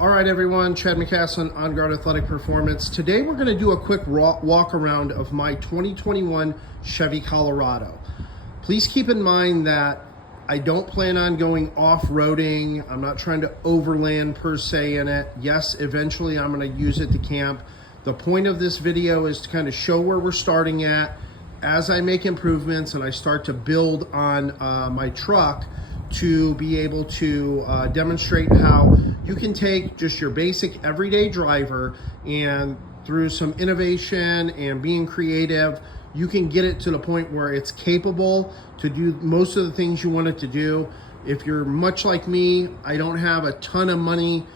All right, everyone, Chad McCaslin, On Guard Athletic Performance. Today we're going to do a quick walk around of my 2021 Chevy Colorado. Please keep in mind that I don't plan on going off-roading. I'm not trying to overland per se in it. Yes, eventually I'm going to use it to camp. The point of this video is to kind of show where we're starting at as I make improvements and I start to build on my truck to be able to demonstrate how you can take just your basic everyday driver and through some innovation and being creative, you can get it to the point where it's capable to do most of the things you want it to do. If you're much like me, I don't have a ton of money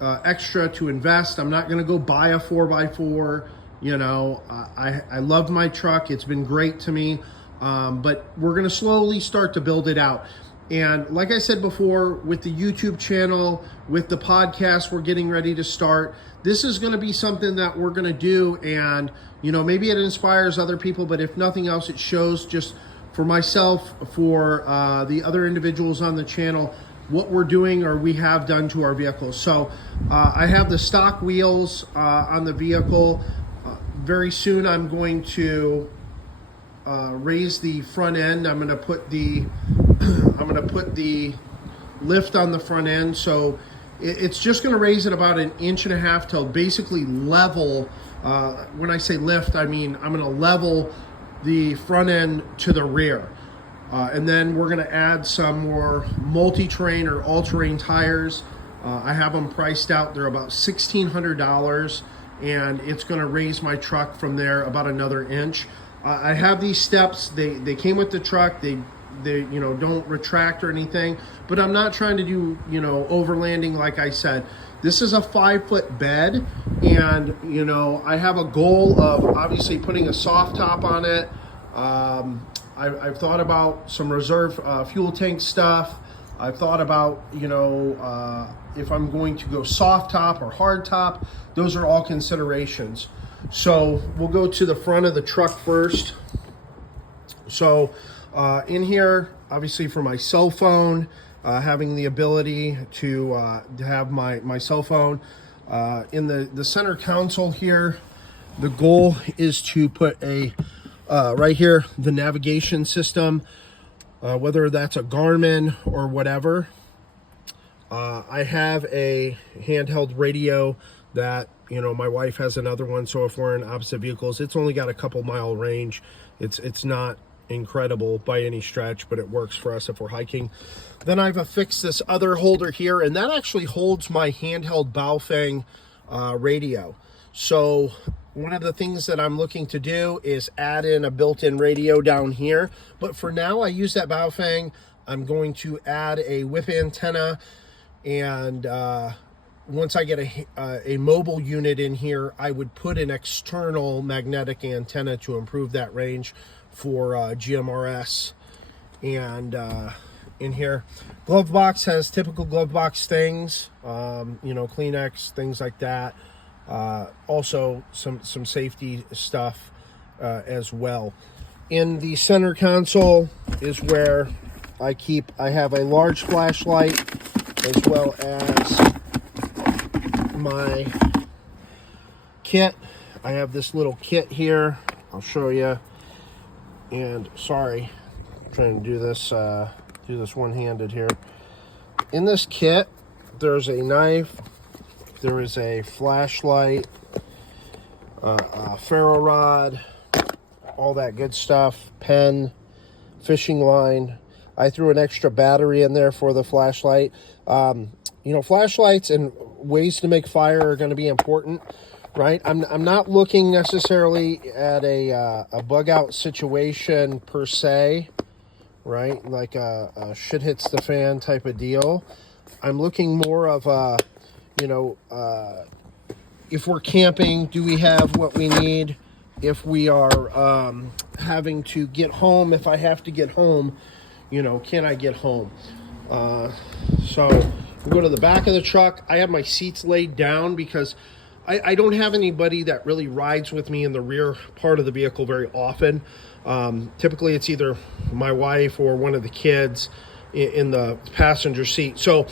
extra to invest. I'm not gonna go buy a 4x4. You know, I love my truck. It's been great to me, but we're gonna slowly start to build it out. And like I said before, with the YouTube channel, with the podcast we're getting ready to start, this is going to be something that we're going to do. And, you know, maybe it inspires other people, but if nothing else, it shows just for myself, for the other individuals on the channel, what we're doing or we have done to our vehicles. So I have the stock wheels on the vehicle. Very soon I'm going to raise the front end. I'm going to put the lift on the front end, so it's just going to raise it about 1.5 inches to basically level. When I say lift, I mean I'm going to level the front end to the rear, and then we're going to add some more multi-terrain or all-terrain tires. I have them priced out. They're about $1,600, and it's going to raise my truck from there about another inch. I have these steps. They came with the truck. They you know, don't retract or anything, but I'm not trying to do, you know, overlanding. Like I said, this is a 5-foot bed, and you know, I have a goal of obviously putting a soft top on it. I've thought about some reserve fuel tank stuff. I've thought about, you know, if I'm going to go soft top or hard top. Those are all considerations. So we'll go to the front of the truck first. So in here, obviously for my cell phone, having the ability to have my cell phone. In the center console here, the goal is to put a, right here, the navigation system, whether that's a Garmin or whatever. I have a handheld radio that, you know, my wife has another one, so if we're in opposite vehicles, it's only got a couple mile range. It's not incredible by any stretch, but it works for us if we're hiking. Then I've affixed this other holder here, and that actually holds my handheld Baofeng radio. So one of the things that I'm looking to do is add in a built-in radio down here, but for now I use that Baofeng. I'm going to add a whip antenna, and once I get a mobile unit in here, I would put an external magnetic antenna to improve that range for GMRS. And in here, glove box has typical glove box things, you know, Kleenex, things like that. Also some safety stuff as well. In the center console is where I have a large flashlight as well as my kit. I have this little kit here. I'll show you. And sorry, I'm trying to do this one-handed here. In this kit, there's a knife, there is a flashlight, a ferro rod, all that good stuff, pen, fishing line. I threw an extra battery in there for the flashlight. You know, flashlights and ways to make fire are going to be important, right? I'm not looking necessarily at a bug out situation per se, right? Like a shit hits the fan type of deal. I'm looking more of a, you know, if we're camping, do we have what we need? If we are having to get home, if I have to get home, you know, can I get home? So we go to the back of the truck. I have my seats laid down because I don't have anybody that really rides with me in the rear part of the vehicle very often. Typically it's either my wife or one of the kids in the passenger seat. So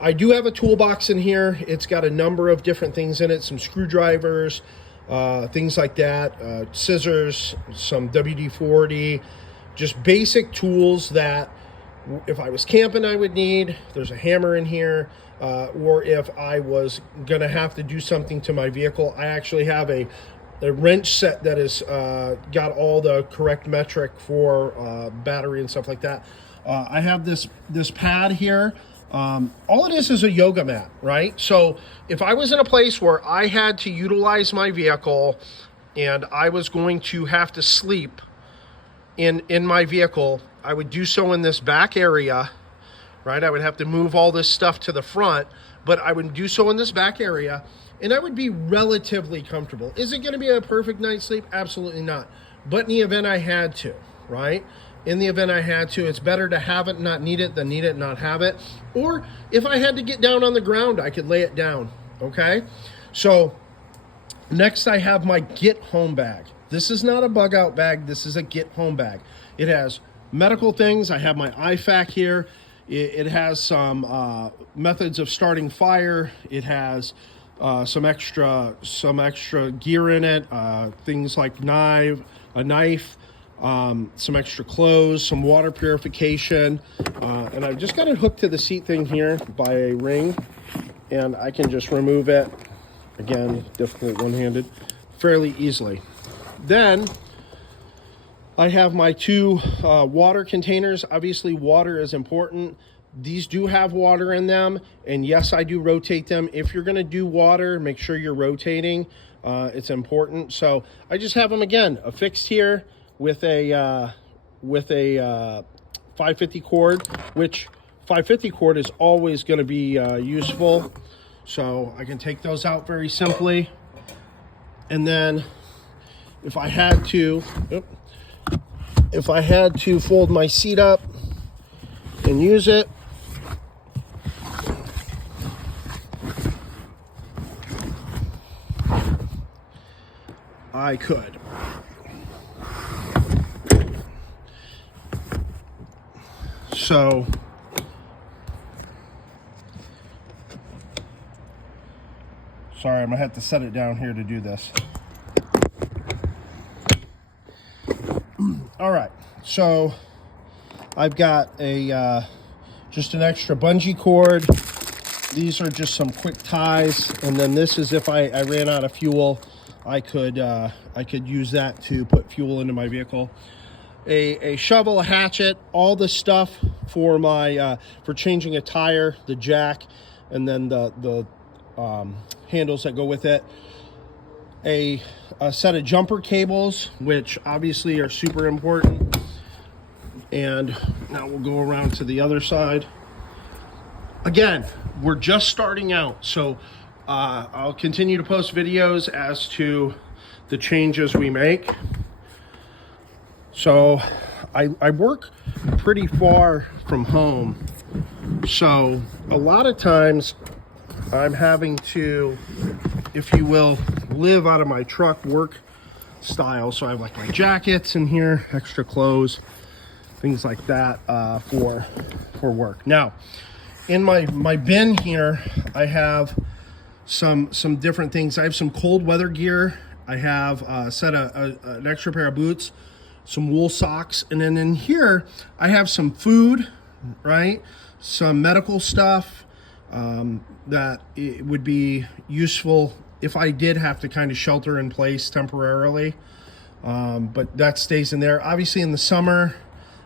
I do have a toolbox in here. It's got a number of different things in it, some screwdrivers, things like that, scissors, some WD-40, just basic tools that if I was camping I would need. There's a hammer in here, or if I was gonna have to do something to my vehicle, I actually have a wrench set that is got all the correct metric for battery and stuff like that. I have this pad here. All it is a yoga mat, right? So if I was in a place where I had to utilize my vehicle and I was going to have to sleep in my vehicle, I would do so in this back area, right? I would have to move all this stuff to the front, but I would do so in this back area, and I would be relatively comfortable. Is it going to be a perfect night's sleep? Absolutely not. But in the event I had to, right? In the event I had to, it's better to have it, not need it, than need it, not have it. Or if I had to get down on the ground, I could lay it down, okay? So next I have my get home bag. This is not a bug out bag. This is a get home bag. It has medical things. I have my IFAK here. It has some methods of starting fire. It has some extra gear in it. Things like a knife, some extra clothes, some water purification. And I've just got it hooked to the seat thing here by a ring, and I can just remove it. Again, difficult one-handed, fairly easily. Then I have my two water containers. Obviously, water is important. These do have water in them, and yes, I do rotate them. If you're going to do water, make sure you're rotating. It's important. So I just have them, again, affixed here with a 550 cord, which 550 cord is always going to be useful. So I can take those out very simply. And then if I had to fold my seat up and use it, I could. So sorry, I'm gonna have to set it down here to do this. All right, so I've got a just an extra bungee cord. These are just some quick ties, and then this is if I ran out of fuel, I could use that to put fuel into my vehicle. A shovel, a hatchet, all the stuff for my for changing a tire, the jack, and then the handles that go with it. A set of jumper cables, which obviously are super important. And now we'll go around to the other side. Again, we're just starting out, so I'll continue to post videos as to the changes we make. So I work pretty far from home, so a lot of times I'm having to, if you will, live out of my truck work style. So I have like my jackets in here, extra clothes, things like that for work. Now, in my bin here, I have some different things. I have some cold weather gear. I have an extra pair of boots, some wool socks, and then in here I have some food, right? Some medical stuff that it would be useful if I did have to kind of shelter in place temporarily, but that stays in there. Obviously in the summer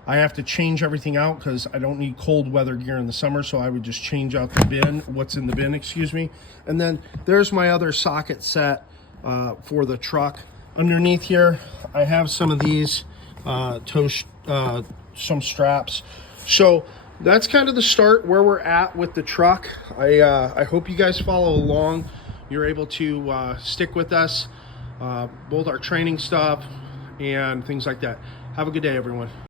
I have to change everything out because I don't need cold weather gear in the summer, so I would just change out the bin, what's in the bin, excuse me. And then there's my other socket set for the truck. Underneath here I have some of these some straps. So that's kind of the start where we're at with the truck. I hope you guys follow along. You're able to stick with us, both our training stuff and things like that. Have a good day, everyone.